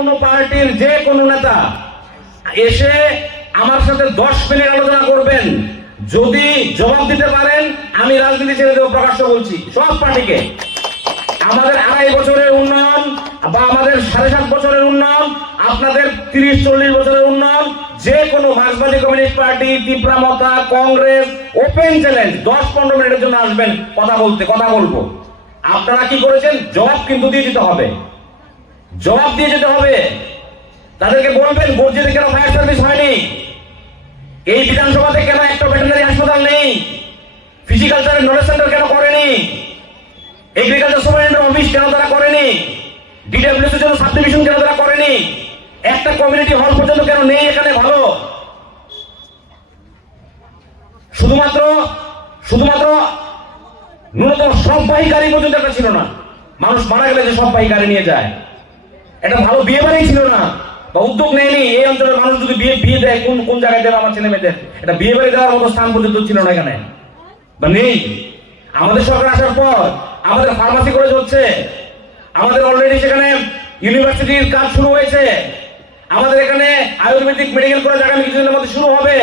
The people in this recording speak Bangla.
কোনো পার্টির যে কোনো নেতা এসে আমার সাথে 10 মিনিট আলোচনা করবেন, যদি জবাব দিতে পারেন আমি রাজনীতি ছেড়ে দেবো। প্রকাশ্য বলছি সব পার্টিকে। আমাদের 2.5 বছরের উন্নয়ন বা আমাদের 7.5 বছরের উন্নয়ন, আপনাদের 30-40 বছরের উন্নয়ন, যে কোনো মার্ক্সবাদী কমিউনিস্ট পার্টি, তীব্রামতা, কংগ্রেস, ওপেন চ্যালেঞ্জ 10-15 মিনিটের জন্য আসবেন কথা বলবো। আপনারা কি করেছেন জবাব কিন্তু দিয়ে দিতে হবে, জবাব দিয়ে যেতে হবে। তাদেরকে বলবেন গর্জিয়াতে কেন ফায়ার সার্ভিস হয়নি, এই বিধানসভাতে কেন একটা ভেটেরিনারি হাসপাতাল নেই, ফিজিক্যালচারের নলেজ সেন্টার কেন করেনি, এগ্রিকালচার সুপারিনটেন্ডেন্ট অফিস কেন তারা করেনি, ডিডব্লিউএস এর জন্য সাবডিভিশন কেন তারা করেনি, একটা কমিউনিটি হল পর্যন্ত কেন নেই এখানে ভালো। শুধুমাত্র ন্যূনতম সববাহী গাড়ি পর্যন্ত একটা ছিল না। মানুষ মারা গেলে যে সববাহী গাড়ি নিয়ে যায়, এটা ভালো বিয়ে বাড়ি ছিল না, বা উদ্যোগ নেয়নি। এই অঞ্চলের মানুষ যদি বিয়ে দেয় কোন জায়গায় দেবে আমার ছেলে মেয়েদের, এটা বিয়ে বাড়ি দেওয়ার মতো স্থান পর্যন্ত ছিল না এখানে, বা নেই। আমাদের সরকার আসার পর আমাদের ফার্মাসি কলেজ হচ্ছে, আমাদের অলরেডি সেখানে ইউনিভার্সিটির কাজ শুরু হয়েছে, আমাদের এখানে আয়ুর্বেদিক মেডিকেল কলেজ আগামী কিছুদিনের মধ্যে শুরু হবে।